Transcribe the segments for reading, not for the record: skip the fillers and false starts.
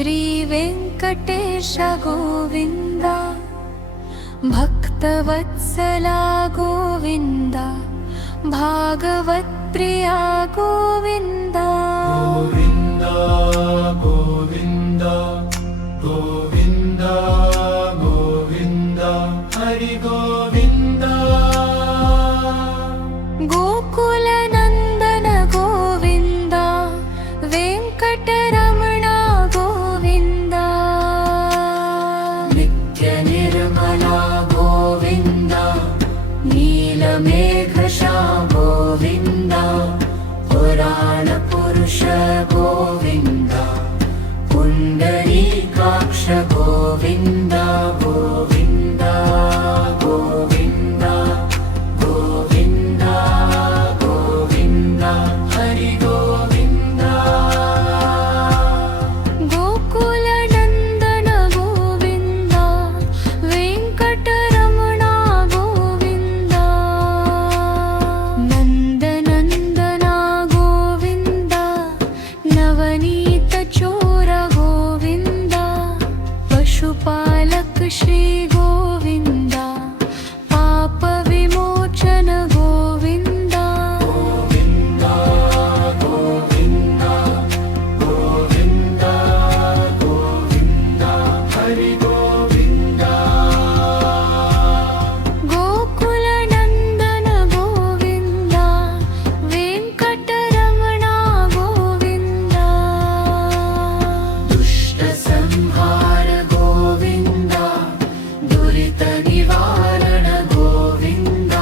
श्री वेंकटेश गोविंद भक्तवत्सला गोविंद भागवत प्रिया गोविंद गोविंद गोविंद गोविंद गोविंद हरि गोविंद गोकुल नंदन गोविंद वेंकटरमण गोविंद नित्य निर्मला गोविंद नीलमेघशा गोविंद पुराण पुरुष गोविंद पुंडरीकाक्ष गोविंद गोविंद गोविंद गोविंद गोविंद हरि गोविंद गोकुल नंदन गोविंद वेंकटरमण गोविंद नंदनंदन गोविंद नवनीत चोर गोविंद पशुपालक श्री गोविंद पाप विमोचन गोविंद गोविंद गोविंद गोविंद गोविंद हरि गोविंद गोकुल नंदन गोविंद वेंकटरमण गोविंद दुष्ट संहार गोविंद दुरित निवारण गोविंद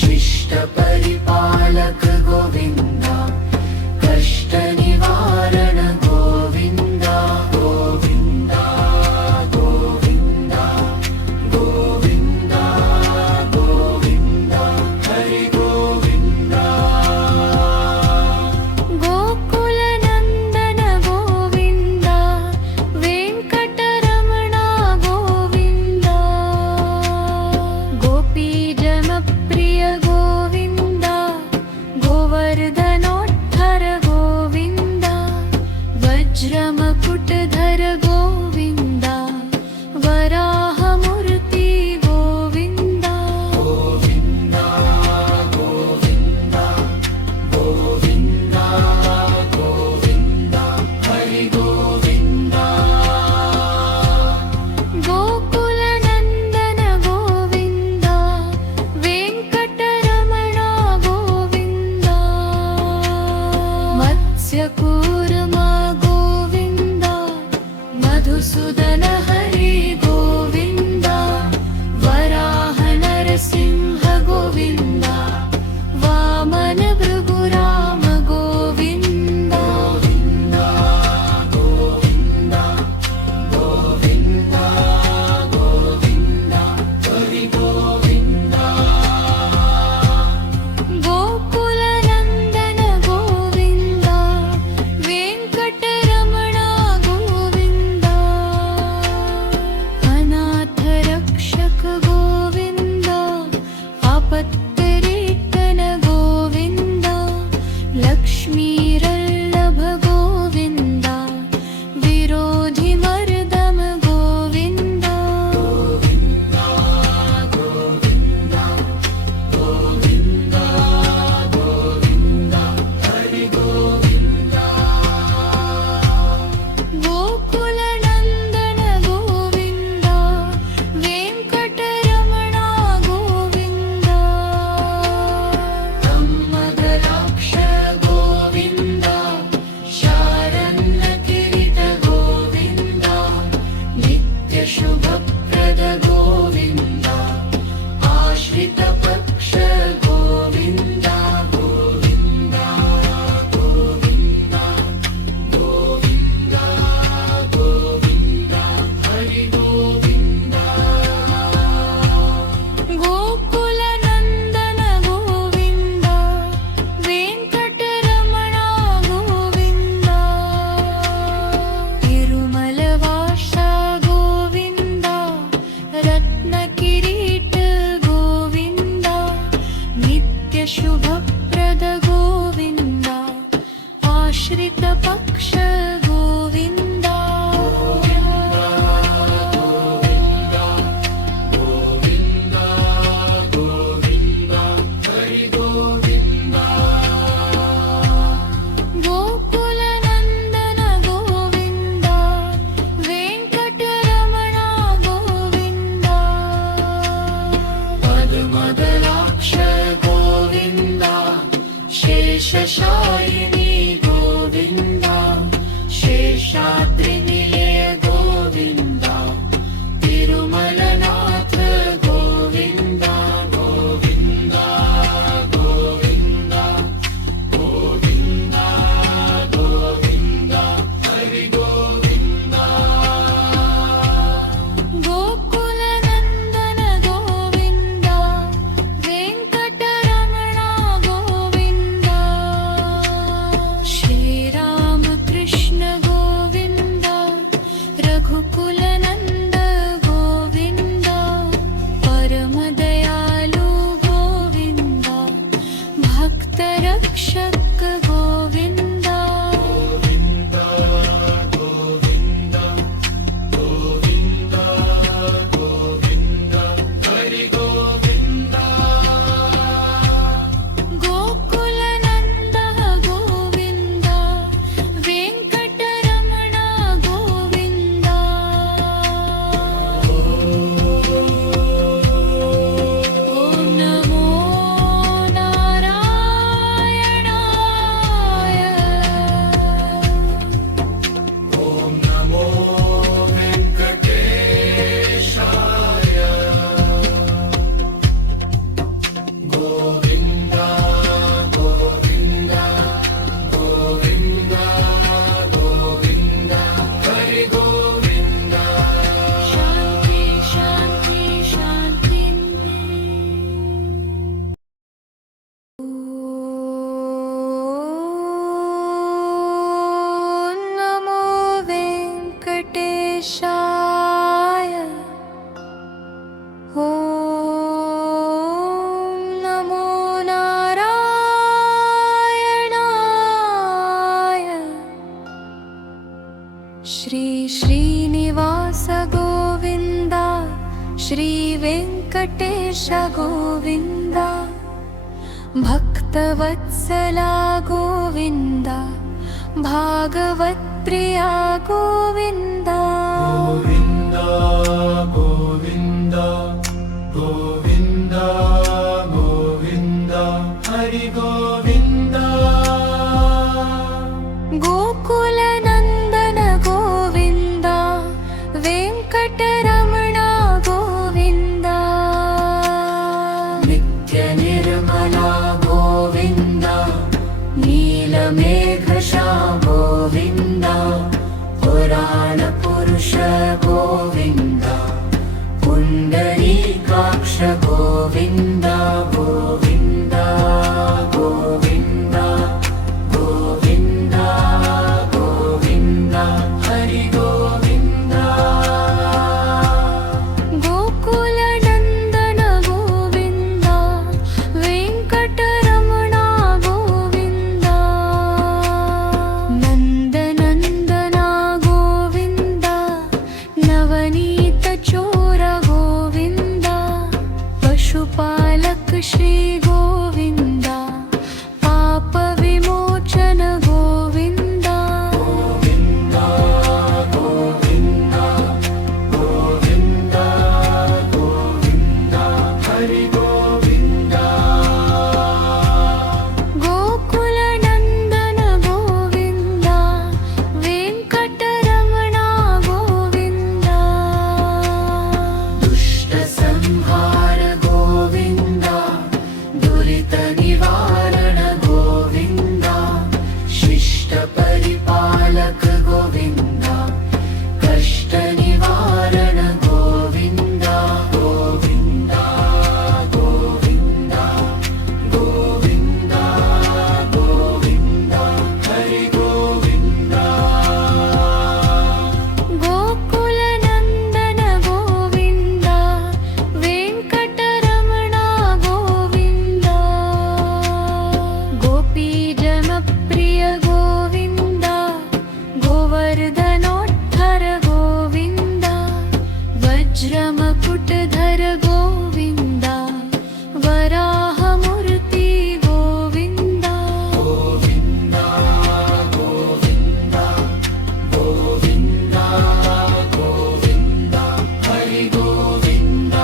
शिष्ट परिपालक गोविंद कष्ट निवारण गोविंद गोविंद गोविंद गोविंद गोविंद हरि गोविंद गोकुल नंदन गोविंद वेंकटरमण गोविंद गोपी जन प्रिय गोविंद गोवर्धनोत्थर गोविंद वज्रमकुटधर गोविंद वराहमूर्ति गोविंद गोविंद गोविंद गोविंद गोविंद हरि गोविंद गोकुल नंदन गोविंद वेंकटरमण गोविंद मत्स्यकूर्म गोविंद मधुसूदन रघुकुलनन्द गोविन्द परमदयालु गोविन्द भक्तरक्षक गोविन्द गोकुलनन्द गोविन्द वेङ्कटरमण गोविन्द ॐ नमो नारायणाय ॐ नमो वेङ्कटेशाय गोविन्द गोविन्द गोविन्द गोविन्द हरि गोविन्द शान्ति शान्ति शान्ति नमो वेङ्कटेशाय ॐ नमो नारायणाय श्री श्रीनिवास गोविन्द श्री वेङ्कटेश गोविन्द भक्तवत्सला गोविन्द भागवत्प्रिया गोविन्द गोविन्द गोविन्द गोविन्द गोविन्द हरि गोविन्द गोकुलनन्दन गोविन्द वेङ्कटरमण गोविन्द नित्यनिर्मला गोविन्द नीलमेघशा गोविन्द पुराणपुरुष गोविन्द पुण्डरीकाक्ष गोविन्द गोविन्द गोविन्द गोविन्द गोविन्द हरि गोविन्द गोकुलनन्दन गोविन्द वेङ्कटरमण गोविन्द नन्दनन्दन गोविन्द नवनीतचोर गोविन्द पशुपालक श्री गोविन्द पापविमोचन गोविन्द गोविन्द गोविन्द गोविन्द गोविन्द हरि गोविन्द गोकुलनन्दन गोविन्द वेङ्कटरमण गोविन्द दुष्टसंहार गोविन्द दुरितनिवारण गोविन्द शिष्टपरिपालक गोविन्द कष्टनिवारण गोविन्द गोविन्द गोविन्द गोविन्द गोविन्द हरि गोविन्द गोकुलनन्दन गोविन्द वेङ्कटरमण गोविन्द गोपीजनप्रिय गोविन्द गोवर्धनोत्थर गोविन्द वज्रमकुटधर गोविन्द वराहमूर्ति गोविन्द गोविन्द गोविन्द गोविन्द गोविन्द हरि गोविन्द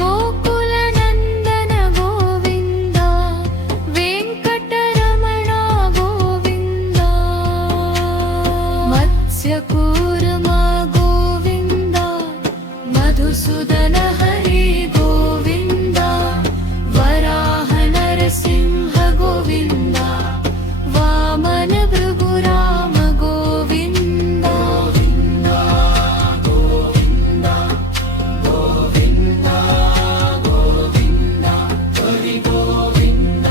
गोकुलनन्दन गोविन्द वेङ्कटरमण गोविन्द मत्स्यकूर्म गोविन्द मधुसूदन हरि गोविन्द वराह नरसिंह गोविन्द वामन भृगुराम गोविन्द गोविन्द गोविन्द गोविन्द गोविन्द हरि गोविन्द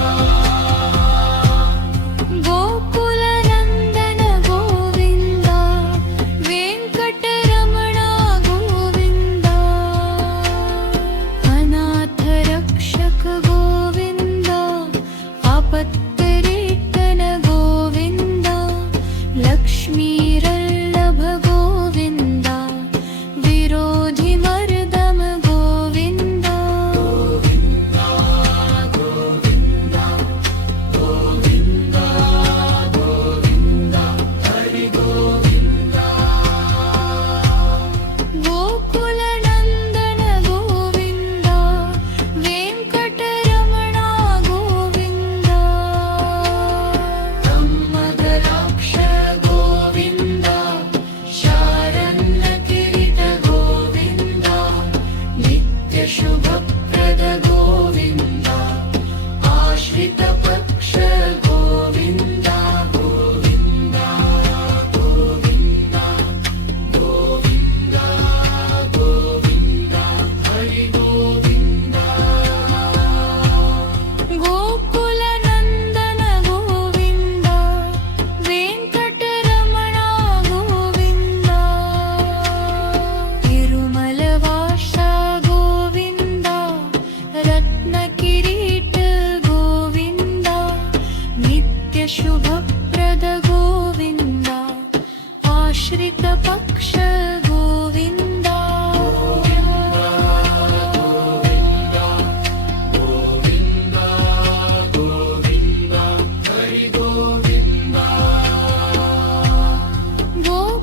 गोकुलनन्दन गोविन्द आश्रितपक्ष गोविन्द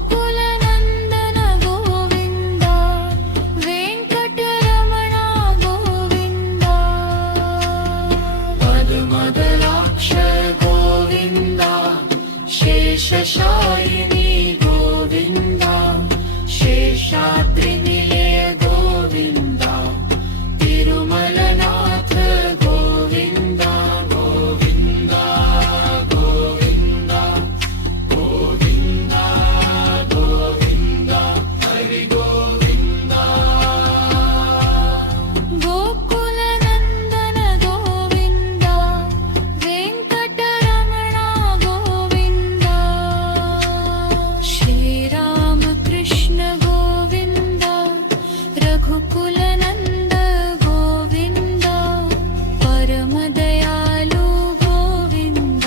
गोकुलनन्दन गोविन्द वेङ्कटरमण गोविन्द पद्मदलाक्ष गोविन्द शेषशायिनी गोविन्द शेषाद्रिनिलय गोविन्द तिरुमलनाथ गोविन्द गोविन्द गोविन्द गोविन्द गोविन्द हरि गोविन्द गोकुलनन्दन गोविन्द वेङ्कटरमण गोविन्द श्रीरामकृष्ण गोविन्द रघुकुलनन्द गोविन्द परमदयालु गोविन्द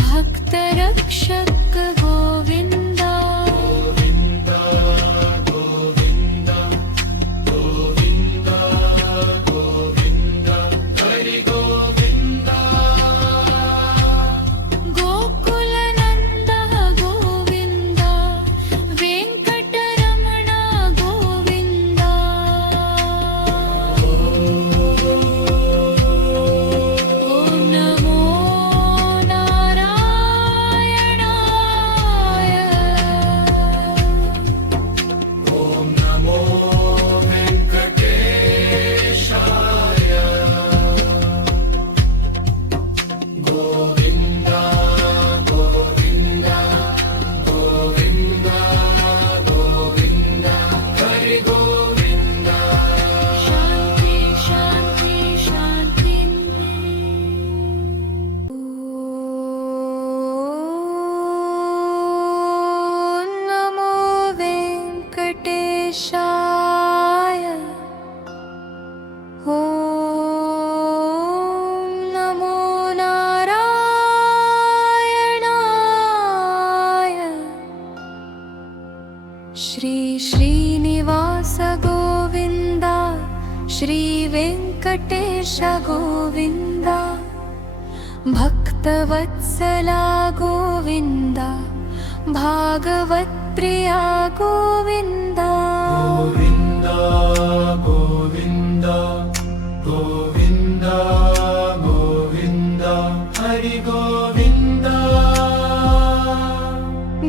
भक्तरक्षक गोविन्द गोविन्द गोविन्द गोविन्द गोविन्द हरि गोविन्द गोकुलनन्द गोविन्द वेङ्कटरमण गोविन्द ॐ नमो नारायणाय ॐ नमो वेङ्कटेशाय गोविन्द गोविन्द गोविन्द गोविन्द हरि गोविन्द शान्ति शान्ति शान्ति नमो वेङ्कटेशाय ॐ नमो नारायणाय श्री श्रीनिवास गोविन्द श्री वेङ्कटेश गोविन्द भक्तवत्सला गोविन्द भागवत्प्रिया गोविन्द गोविन्द गोविन्द गोविन्द गोविन्द हरि गोविन्द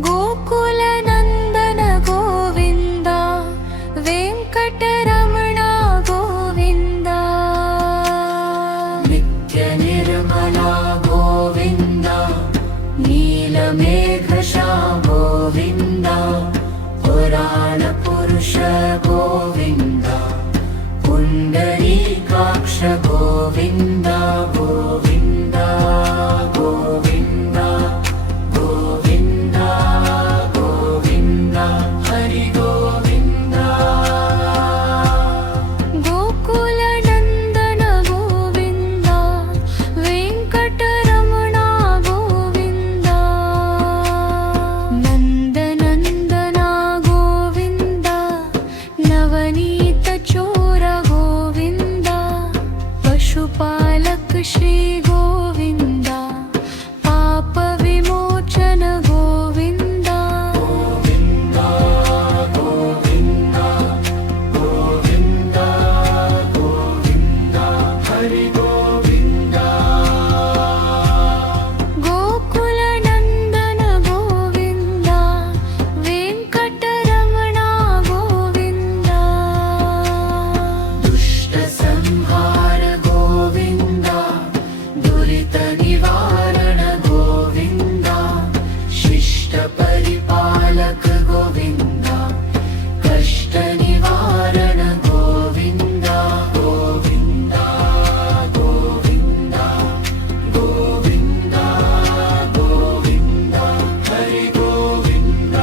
गोकुलनन्दन गोविन्द वेङ्कटरमण गोविन्द नित्यनिर्मला गोविन्द नीलमेघशा गोविन्द पुराणपुरुष गोविन्द पुण्डरीकाक्ष गोविन्द गोविन्द गोविन्द गोविन्द गोविन्द हरि गोविन्द गोकुलनन्दन गोविन्द वेङ्कटरमण गोविन्द नन्दनन्दन गोविन्द नवनीतचोर गोविन्द पशुपालक श्री गोविन्द पापविमोचन गोविन्द गोविन्द गोविन्द गोविन्द गोविन्द हरि गोविन्द गोकुलनन्दन गोविन्द वेङ्कटरमण गोविन्द दुष्टसंहार गोविन्द दुरितनिवारण गोविन्द शिष्टपरिपालक गोविन्द कष्टनिवारण गोविन्द गोविन्द गोविन्द गोविन्द गोविन्द हरि गोविन्द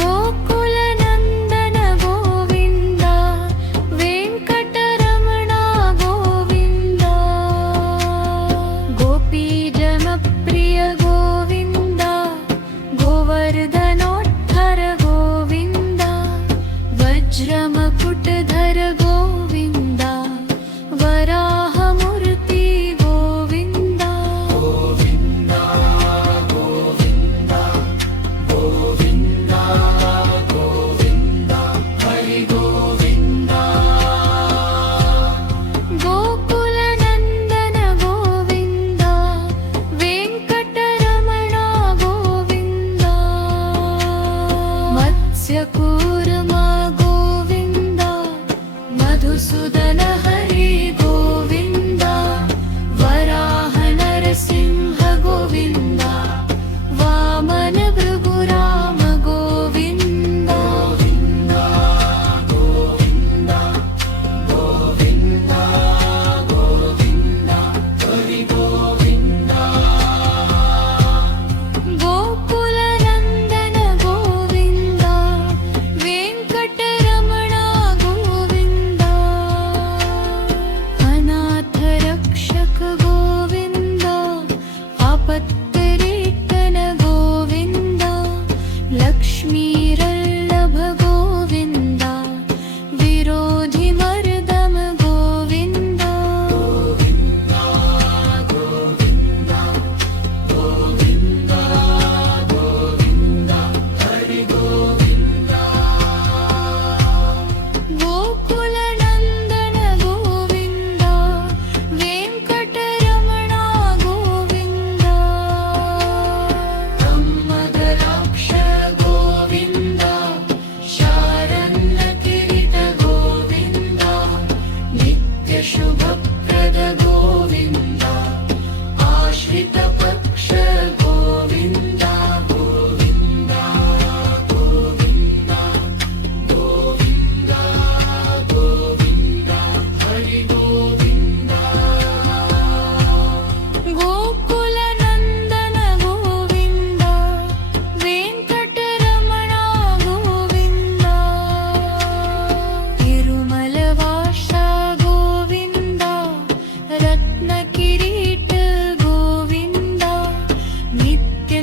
गोकुलनन्दन गोविन्द वेङ्कटरमण गोविन्द गोपीजनप्रिय गोविन्द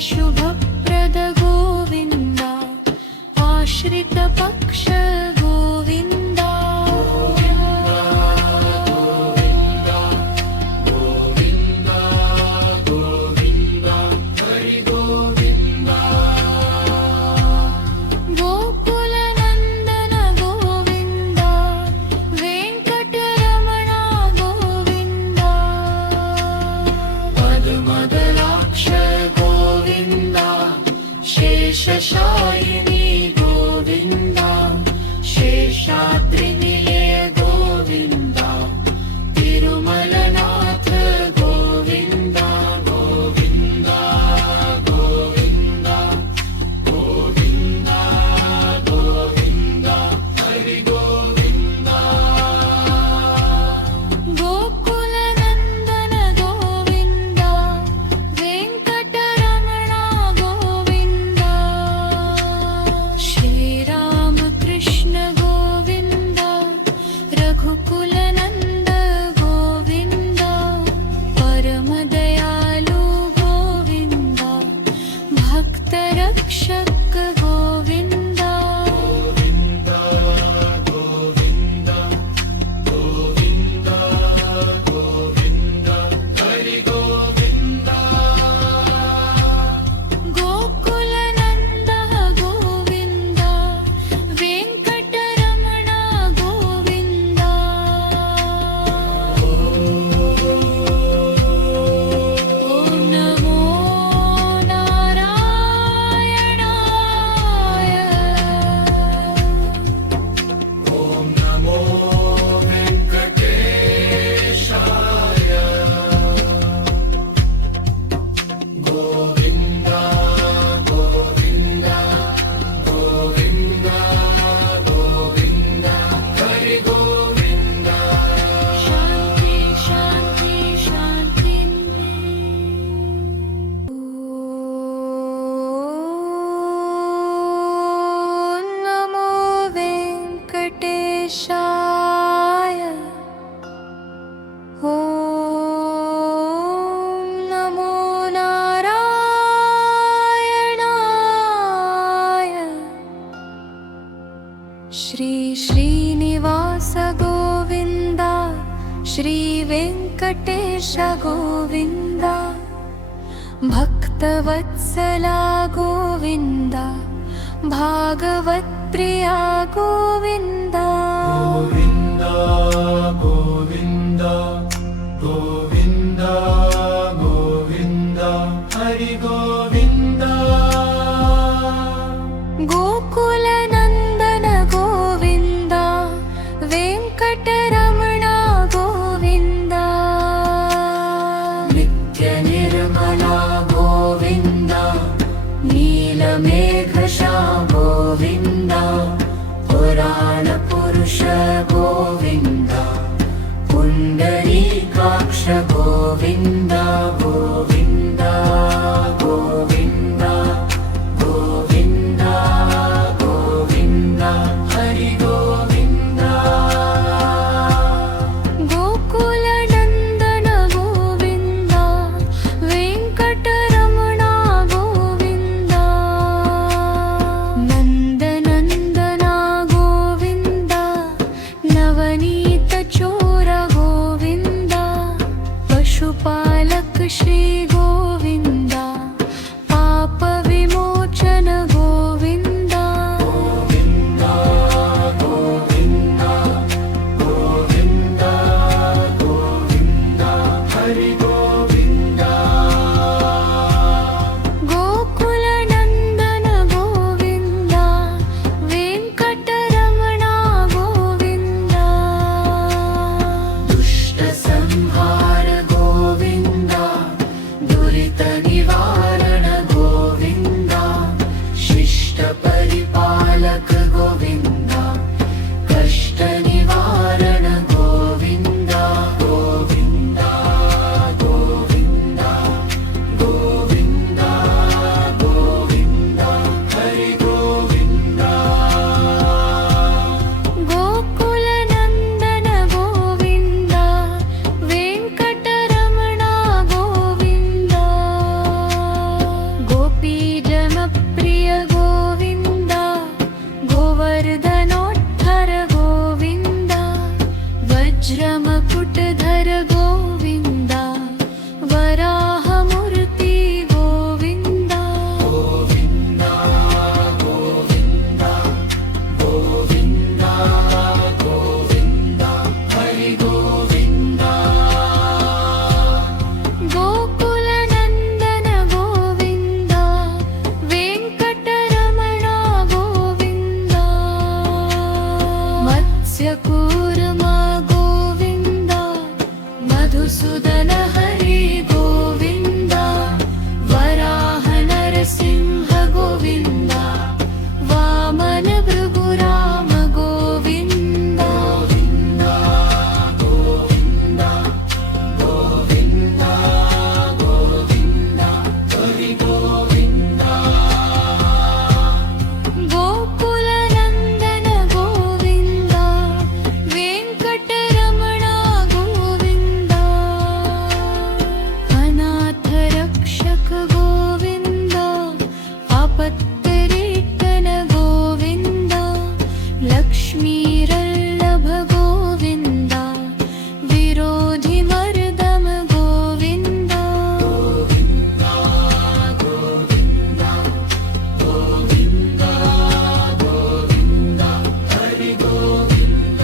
शुभप्रद गोविन्द आश्रितपक्ष गोविन्द गोकुलनन्दन गोविन्द वेङ्कटरमण गोविन्द पद्मदलाक्ष गोविन्द शेषशायिनी गोविन्द शेषाद्रिनिलय गोविन्द तिरुमलनाथ गोविन्द गोविन्द गोविन्द गोविन्द गोविन्द हरि गोविन्द गोकुलनन्दन गोविन्द वेङ्कटरमण गोविन्द श्रीरामकृष्ण गोविन्द रघुकुलनन्द गोविन्द परमदयालु गोविन्द भक्तरक्षक गोविन्द गोविन्द गोविन्द गोविन्द गोविन्द हरि गोविन्द गोकुलनन्द गोविन्द वेङ्कटरमण गोविन्द ॐ नमो नारायणाय ॐ नमो वेङ्कटेशाय गोविन्द गोविन्द गोविन्द गोविन्द हरि गोविन्द शान्ति शान्ति शान्ति नमो वेङ्कटेशाय ॐ नमो नारायणाय श्री श्रीनिवास गोविन्द श्री वेङ्कटेश गोविन्द भक्तवत्सला गोविन्द भागवत्प्रिया गोविन्द गोविन्द गोविन्द गोविन्द गोविन्द हरि गोविन्द गोकुलनन्दन गोविन्द वेङ्कटरमण गोविन्द नित्यनिर्मला गोविन्द नीलमेघशा गोविन्द पुराणपुरुष गोविन्द पुण्डरीकाक्ष गोविन्द गोपीजनप्रिय गोविन्द गोवर्धनोत्थर गोविन्द वज्रमकुटधर गोविन्द वराहमूर्ति गोविन्द गोविन्द गोविन्द गोविन्द गोविन्द हरि गोविन्द गोकुलनन्दन गोविन्द वेङ्कटरमण गोविन्द मत्स्यकूर्मा गोविन्द मधुसूदन हरि गोविन्द वराह नरसिंह गोविन्द वामन भृगुराम गोविन्द गोविन्द गोविन्द गोविन्द गोविन्द हरि गोविन्द गोकुलनन्दन गोविन्द वेङ्कटरमण गोविन्द अनाथरक्षक गोविन्द आपत्तरिकन गोविन्द लक्ष्मीरल्लभ गोविन्द विरोधिमर्दम गोविन्द गोविन्द गोविन्द गोविन्द गोविन्द हरि गोविन्द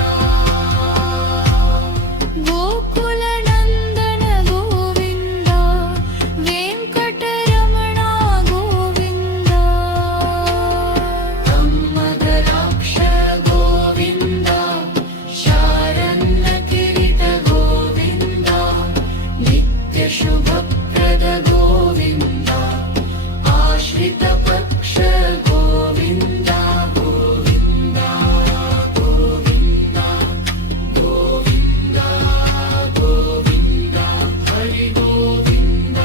गोकुलनन्दन गोविन्द वेङ्कटरमण गोविन्द ब्रह्मदलाक्ष गोविन्द शारण्यकिरीट गोविन्द नित्यशुभप्रद गोविन्द आश्रितपक्ष गोविन्द गोविन्द गोविन्द गोविन्द गोविन्द हरि गोविन्द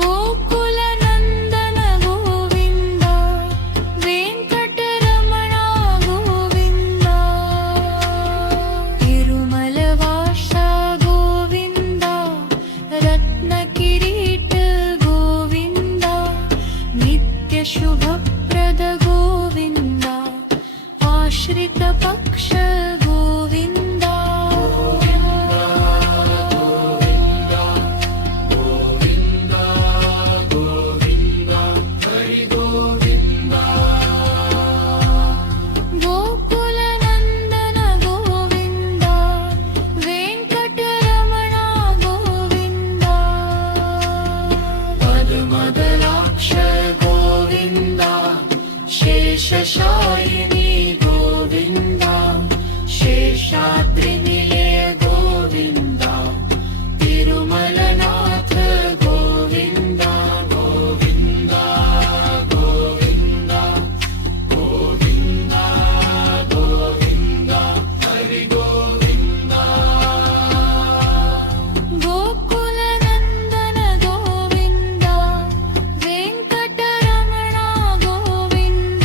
गोकुलनन्दन गोविन्द वेङ्कटरमण गोविन्द तिरुमलवास गोविन्द रत्नकिरीट गोविन्द नित्यशुभप्रद गोविन्द आश्रितपक्ष गोविन्द गोविन्द गोविन्द हरि गोविन्द गोकुलनन्दन गोविन्द वेङ्कटरमण गोविन्द पद्मदलाक्ष गोविन्द शेषशायिनी गोविन्द शेषाद्रिनिलय गोविन्द तिरुमलनाथ गोविन्द गोविन्द गोविन्द गोविन्द गोविन्द हरि गोविन्द गोकुलनन्दन गोविन्द वेङ्कटरमण गोविन्द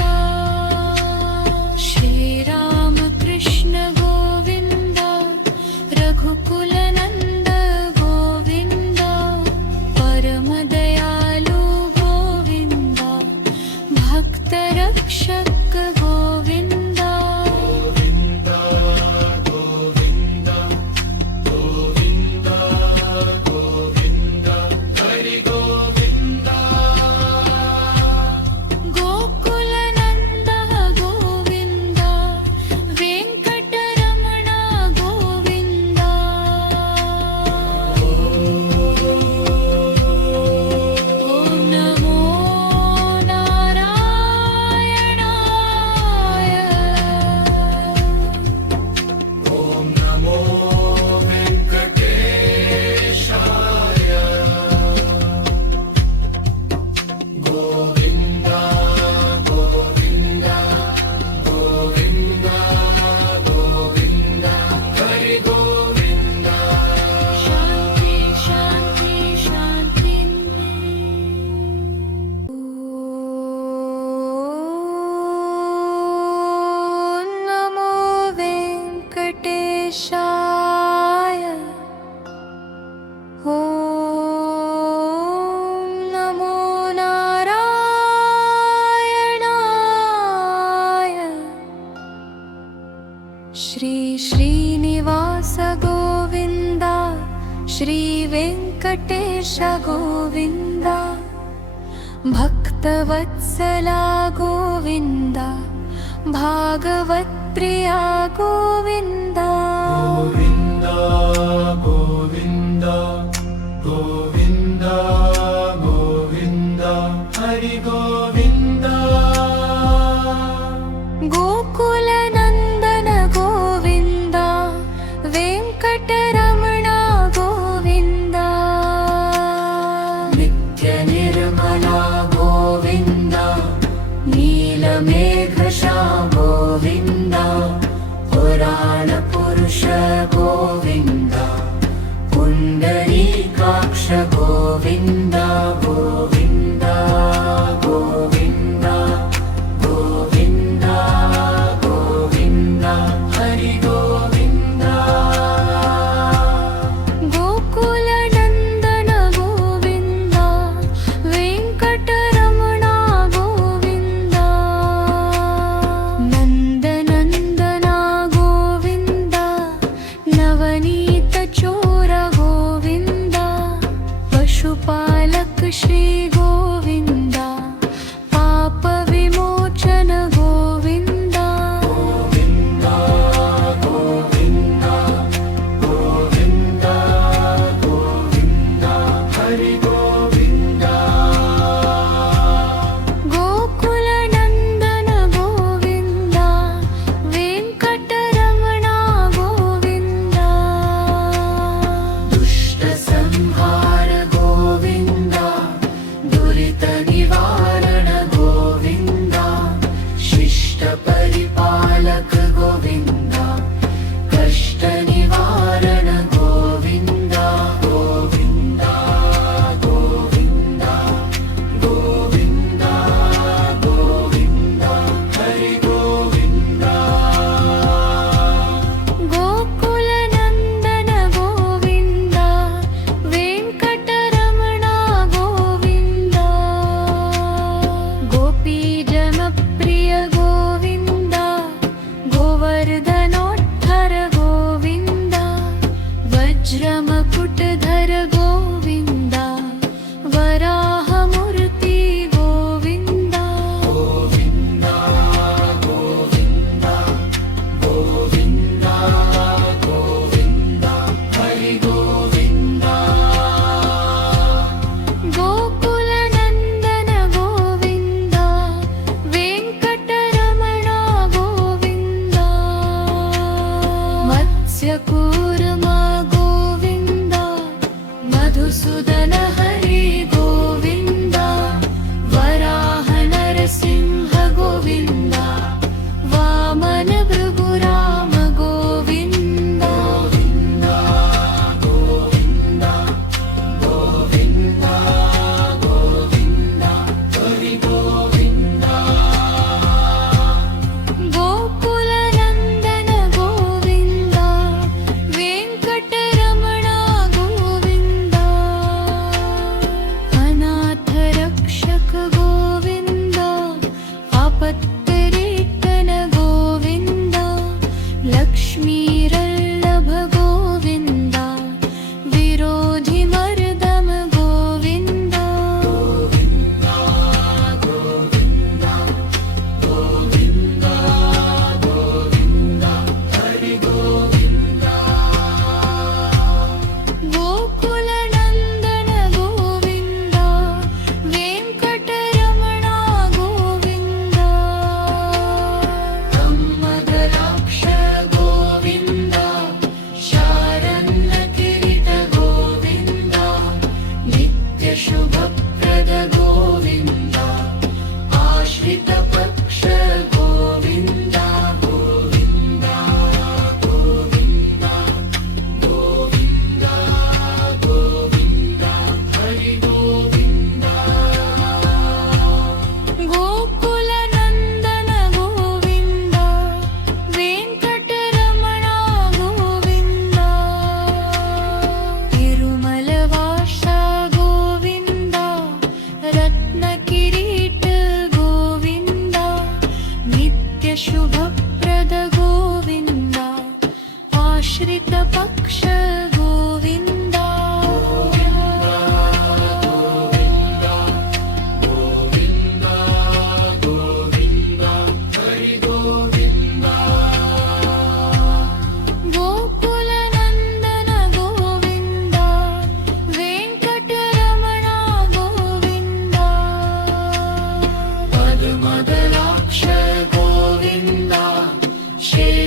ಹರ್ಷ ಗೋವಿಂದ ಭಕ್ತವತ್ಸಲ ಗೋವಿಂದ ಭಾಗವತ್ ಪ್ರಿಯ ಗೋವಿಂದ ಗೋವಿಂದ ಗೋವಿಂದ ಗೋವಿಂದ ಗೋವಿಂದ ಹರಿ ಗೋವಿಂದ ಗೋಕುಲ ನಂದನ ಗೋವಿಂದ ವೆಂಕಟರಮಣ ಗೋವಿಂದ ನಿತ್ಯ ನಿರ್ಮಲ ಗೋವಿಂದ ನೀಲಮೇಘ ಗೋವಿಂದ ಪುರಾಣ ಪುರುಷ ಗೋವಿಂದ ಪುಂಡರೀಕಾಕ್ಷ ಗೋವಿಂದ ಗೋವಿಂದ ಗೋವಿಂದ ಗೋವಿಂದ ಗೋವಿಂದ ಹರಿ ಗೋವಿಂದ ಗೋಕುಲ ನಂದನ ಗೋವಿಂದ ವೆಂಕಟರಮಣ ಗೋವಿಂದ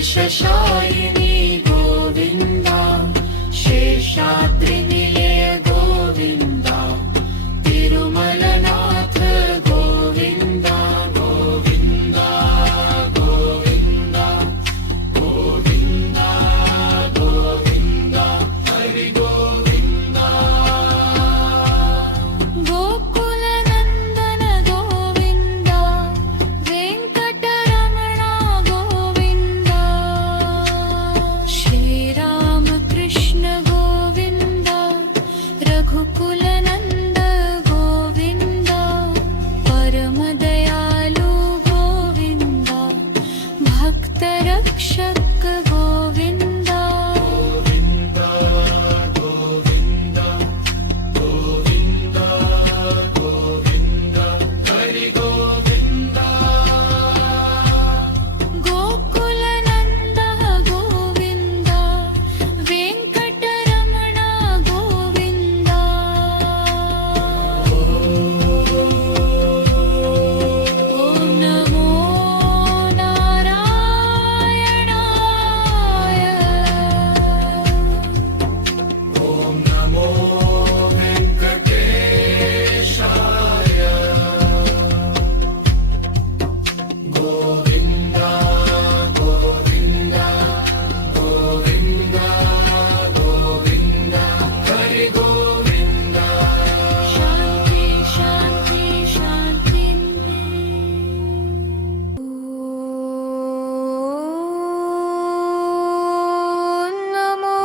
वृषशायिनी गोविन्द शेषाद्रिनिलय गोविन्द तिरुमलनाथ गोविन्द गोविन्द गोविन्द गोविन्द गोविन्द हरि गोविन्द गोकुलनन्दन गोविन्द वेङ्कटरमण गोविन्द श्रीरामकृष्ण गोविन्द रघुकुलनन्द गोविन्द परमदयालु गोविन्द भक्तरक्षक गोविन्द गोविन्द गोविन्द गोविन्द गोविन्द हरि गोविन्द गोकुलनन्द गोविन्द वेङ्कटरमण गोविन्द ॐ नमो नारायणाय ॐ नमो वेङ्कटेशाय गोविन्द गोविन्द गोविन्द गोविन्द हरि गोविन्द शान्ति शान्ति शान्ति नमो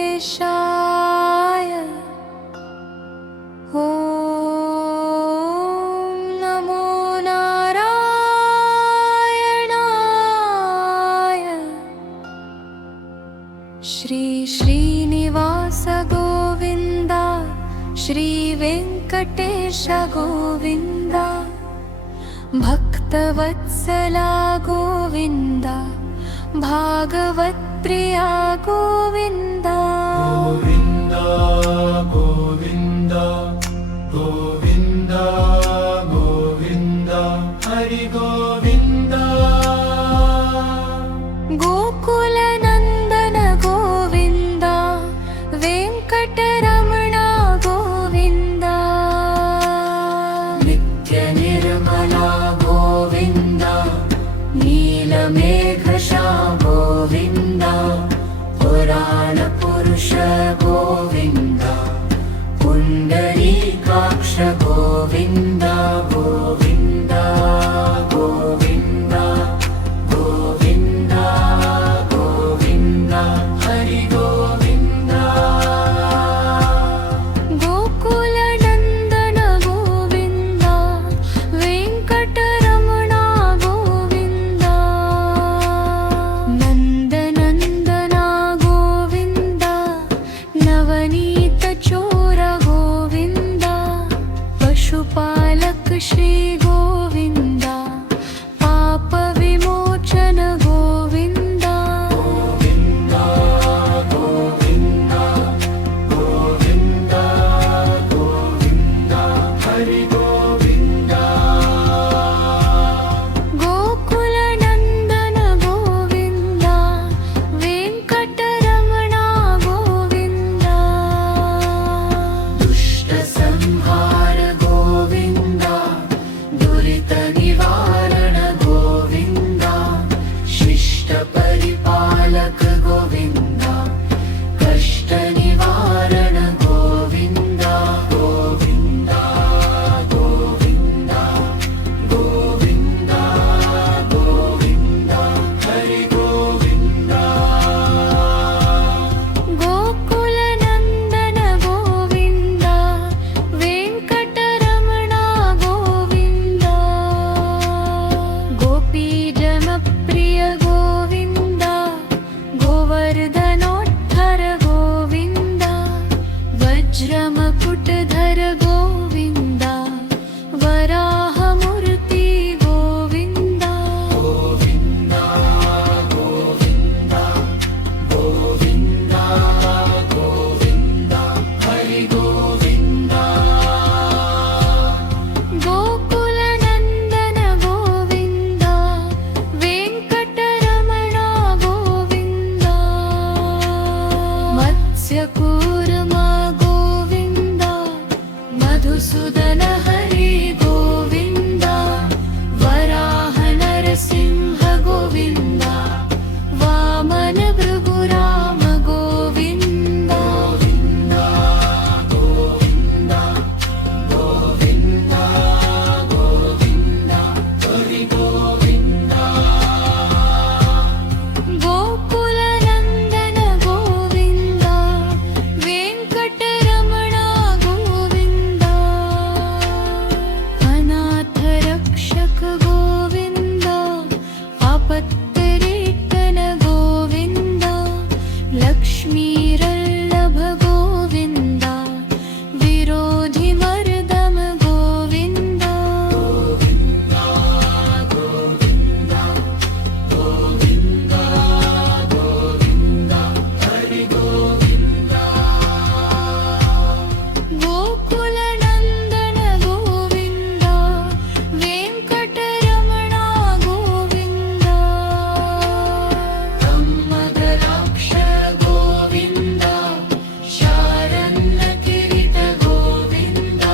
वेङ्कटेशाय ॐ नमो नारायणाय श्री श्रीनिवास गोविन्द श्री वेङ्कटेश गोविन्द भक्तवत्सला गोविन्द भागवत्प्रिया गोविन्द गोविन्द गोविन्द गोविन्द गोविन्द हरि गोविन्द गोकुलनन्दन गोविन्द वेङ्कटरमण गोविन्द नित्यनिर्मला गोविन्द नीलमेघशा गोविन्द पुराणपुरुष गोविन्द पुण्डरीकाक्ष गोविन्द गोविन्द गोविन्द गोविन्द गोविन्द हरि गोविन्द गोकुलनन्दन गोविन्द वेङ्कटरमण गोविन्द नन्दनन्दन गोविन्द नवनीतचोर गोविन्द पशुपालक श्री गोविन्द पापविमोचन गोविन्द गोविन्द गोविन्द गोविन्द गोविन्द हरि गोविन्द गोकुलनन्दन गोविन्द वेङ्कटरमण गोविन्द दुष्टसंहार गोविन्द मधुसूदन हरि गोविन्द वराह नरसिंह गोविन्द वामन भृगुराम गोविन्द गोविन्द गोविन्द गोविन्द हरि गोविन्द गोकुलनन्दन गोविन्द वेङ्कटरमण गोविन्द अनाथ रक्षक गोविन्द आपत्तरेतन गोविन्द लक्ष्मीरल्लभ गोविन्द विरोधिमर्दम गोविन्द गोविन्द गोविन्द गोविन्द गोविन्द हरि गोविन्द गोकुलनन्दन गोविन्द वेङ्कटरमण गोविन्द ब्रह्मदलाक्ष गोविन्द शारण्यकिरीट गोविन्द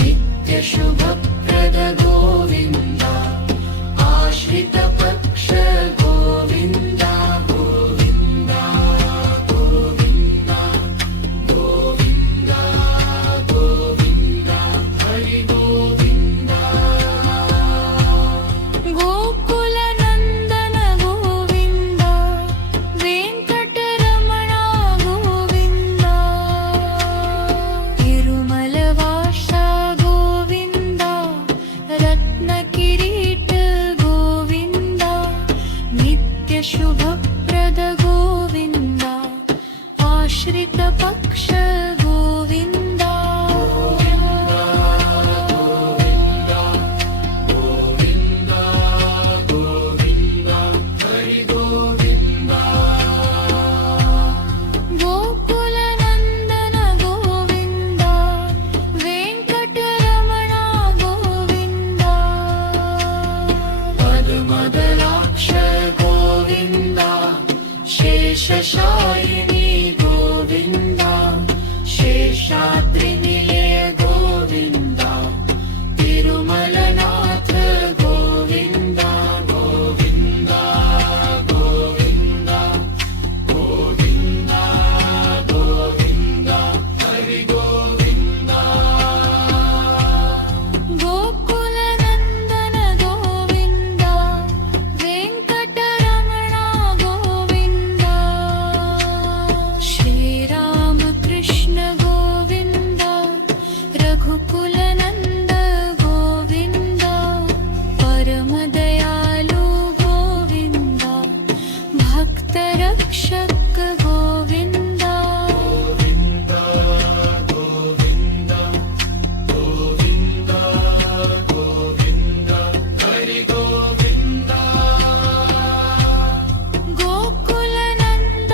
नित्यशुभप्रद गोविन्द आश्रितपक्ष गोविन्द गोविन्द गोविन्द गोविन्द गोविन्द हरि गोविन्द गोकुलनन्दन गोविन्द वेङ्कटरमण गोविन्द तिरुमलवास गोविन्द रत्नकिरीट गोविन्द नित्यशुभप्रद गोविन्द आश्रितपक्ष गोविन्द गोविन्द गोविन्द हरि गोविन्द गोकुलनन्दन गोविन्द वेङ्कटरमण गोविन्द पद्मदलाक्ष गोविन्द शेषशायिनी गोविन्द शेषाद्रिनिलय गोविन्द तिरुमलनाथ गोविन्द गोविन्द गोविन्द गोविन्द गोविन्द हरि गोविन्द गोकुलनन्दन गोविन्द वेङ्कटरमण गोविन्द श्रीरामकृष्ण गोविन्द रघुकुलनन्द गोविन्द परमदयालु गोविन्द भक्तरक्षक गोविन्द गोविन्द गोविन्द गोविन्द गोविन्द हरि गोविन्द गोकुलनन्द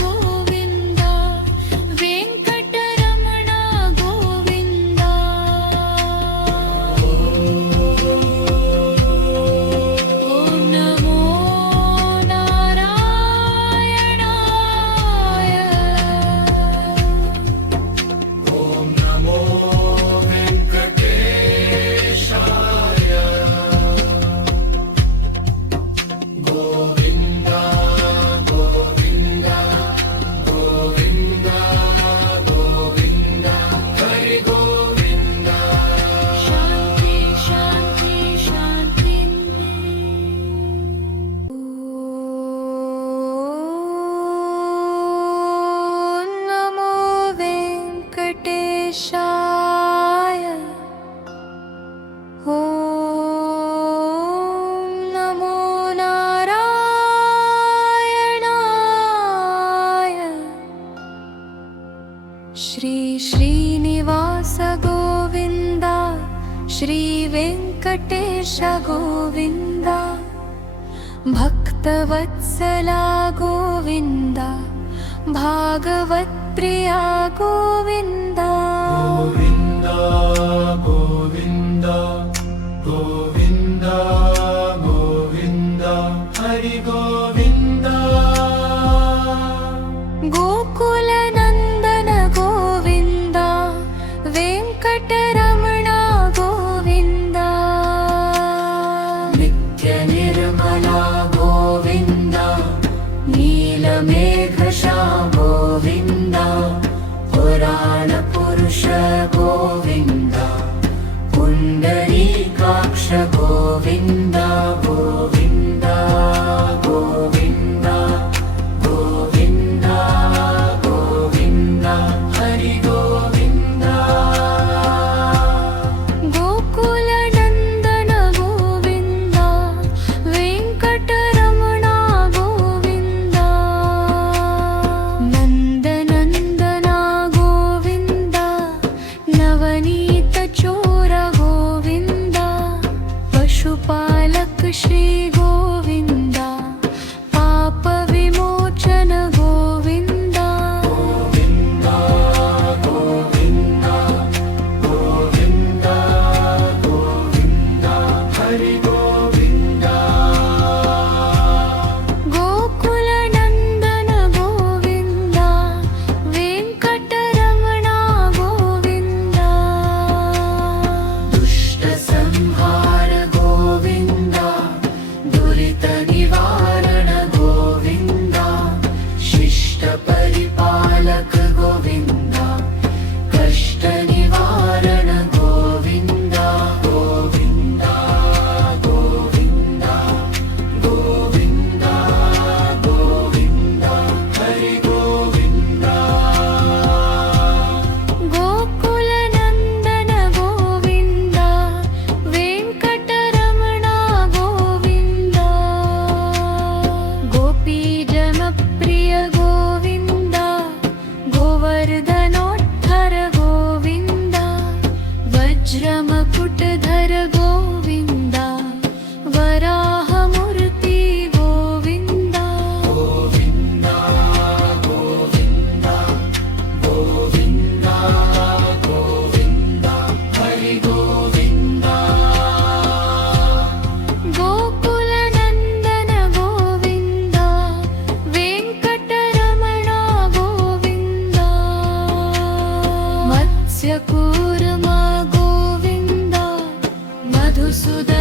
गोविन्द वेङ्कटरमण गोविन्द ॐ नमो नारायणाय ॐ नमो वेङ्कटेशाय गोविन्द गोविन्द गोविन्द गोविन्द हरि गोविन्द शान्ति शान्ति शान्ति ॐ नमो वेङ्कटेशाय ॐ नमो नारायणाय श्री श्रीनिवास गोविन्द श्री वेङ्कटेश गोविन्द भक्तवत्सला गोविन्द भागवत्प्रिया गोविन्द गोविन्द गोविन्द गोविन्द गोविन्द हरि गोविन्द गोकुलनन्दन गोविन्द वेङ्कट గోవింద గోవింద గోవింద గోవింద గోవింద హరి గోవింద గోకుల నందన గోవింద వెంకటరమణ గోవింద నందనందన గోవింద నవనీత చోర గోవింద పశుపాలక శ్రీ గోవింద పాప విమోచన గోవింద గోవింద గోవింద గోవింద గోవింద హరి గోవింద గోకుల నందన గోవింద వెంకటరమణ గోవింద దుష్ట సంహార గోవింద దురిత నివారణ గోవింద శిష్ట పరిపాలక గోవింద కష్ట నివారణ గోవింద గోవింద గోవింద గోవింద గోవింద హరి గోవింద గోకుల నందన గోవింద వెంకటరమణ గోవింద గోపీ జన ప్రియ గోవింద గోవర్ధనోద్ధర గోవింద వజ్రమకుటధర గోవింద వరాహమూర్తి గోవింద గోవింద గోవింద గోవింద గోవింద హరి గోవింద గోకుల నందన గోవింద వెంకటరమణ గోవింద మత్స్యకూర్మ గోవింద మధుసూదన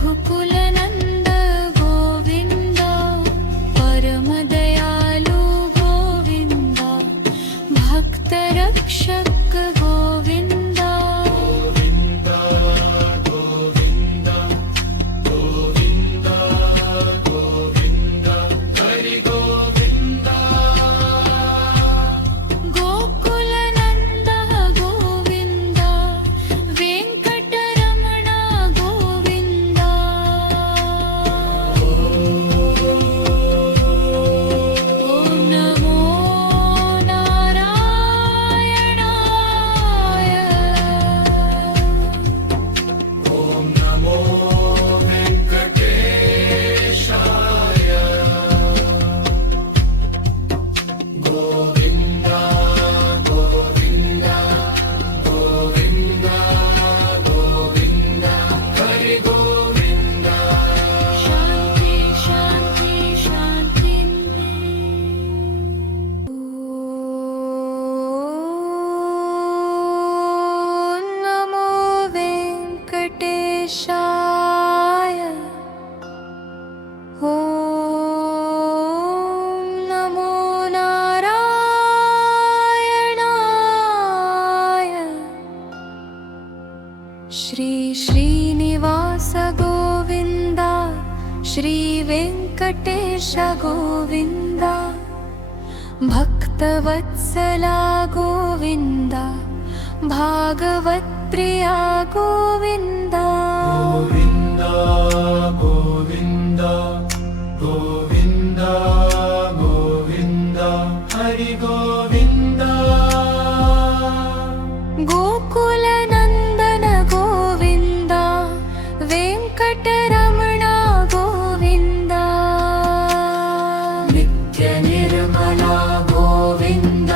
रघुकुलनन्द गोविन्द परमदयालु गोविन्द भक्तरक्षक गोविन्द गोविन्द गोविन्द गोविन्द हरि गोविन्द गोकुलनन्द गोविन्द वेङ्कटरमण गोविन्द ॐ नमो नारायणाय ॐ नमो वेङ्कटेशाय गोविन्द गोविन्द गोविन्द गोविन्द हरि गोविन्द शान्ति शान्ति शान्ति नमो वेङ्कटेशाय ॐ नमो नारायणाय श्री श्रीनिवास गोविन्द श्री वेङ्कटेश गोविन्द भक्तवत्सला गोविन्द भागवत्प्रिया गोविन्द गोविन्द गोविन्द गोविन्द गोविन्द हरि गोविन्द गोकुलनन्दन गोविन्द वेङ्कटरमण गोविन्द नित्यनिर्मला गोविन्द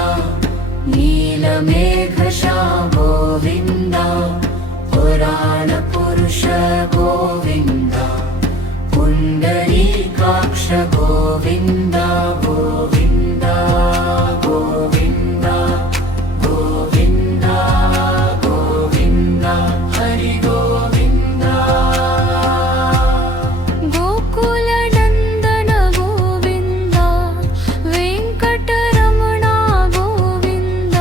नीलमेघशा गोविन्द पुराणपुरुष गोविन्द पुण्डरीकाक्ष गोविन्द गोविन्द गोविन्द गोविन्द गोविन्द हरि गोविन्द गोकुलनन्दन गोविन्द वेङ्कटरमण गोविन्द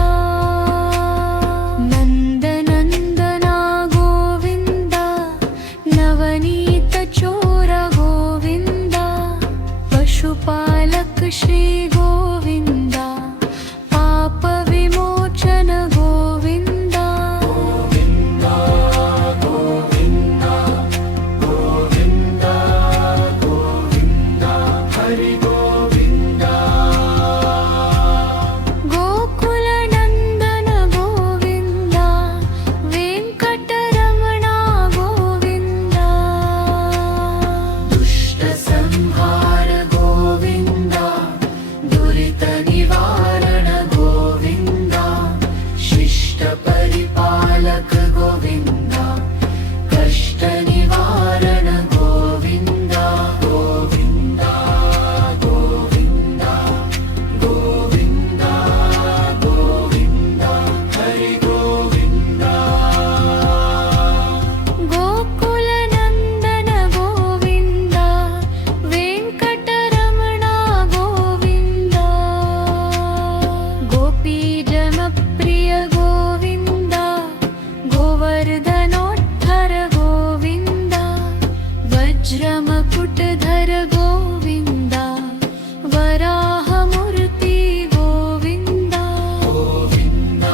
नन्दनन्दन गोविन्द नवनीतचोर गोविन्द पशुपालक श्री गोविन्द पापविमोचन गोविन्द गोविन्द गोविन्द गोविन्द गोविन्द हरि गोविन्द गोकुलनन्दन गोविन्द वेङ्कटरमण गोविन्द दुष्टसंहार गोविन्द दुरितनिवारण गोविन्द शिष्टपरिपालक गोविन्द कष्टनिवारण गोविन्द गोविन्द गोविन्द गोविन्द गोविन्द हरि गोविन्द गोकुलनन्दन गोविन्द वेङ्कटरमण गोविन्द गोपीजनप्रिय गोविन्द गोवर्धनोत्थर गोविन्द वज्रमकुटधर गोविन्द वराहमूर्ति गोविन्द गोविन्द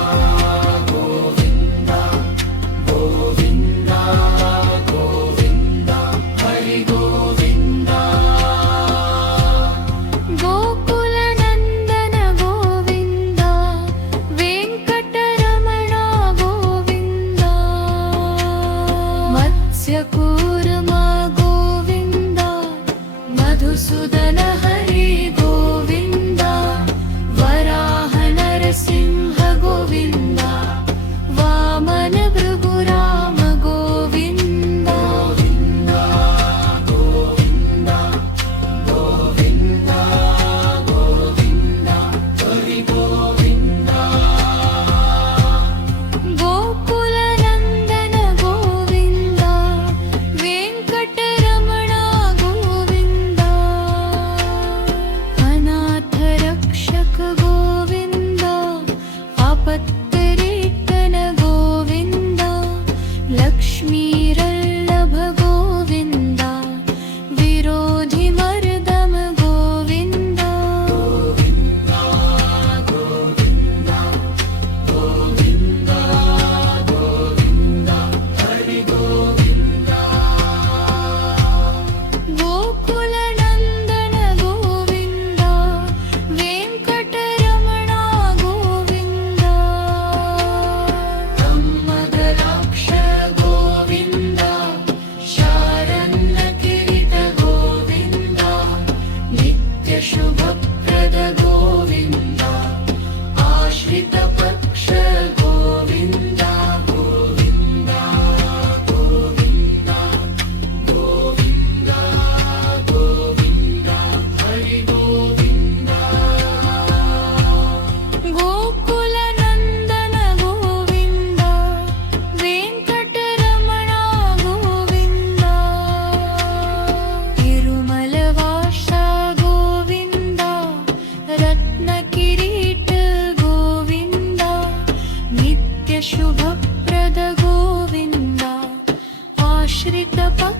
गोविन्द गोविन्द गोविन्द हरि गोविन्द गोकुलनन्दन गोविन्द वेङ्कटरमण गोविन्द मत्स्यकूर्म गोविन्द मधुसूदन हरि गोविन्द वराह नरसिंह गोविन्द वामन भृगुराम गोविन्द गोविन्द गोविन्द गोविन्द गोविन्द हरि गोविन्द गोकुलनन्दन गोविन्द श्रितपक्षिणा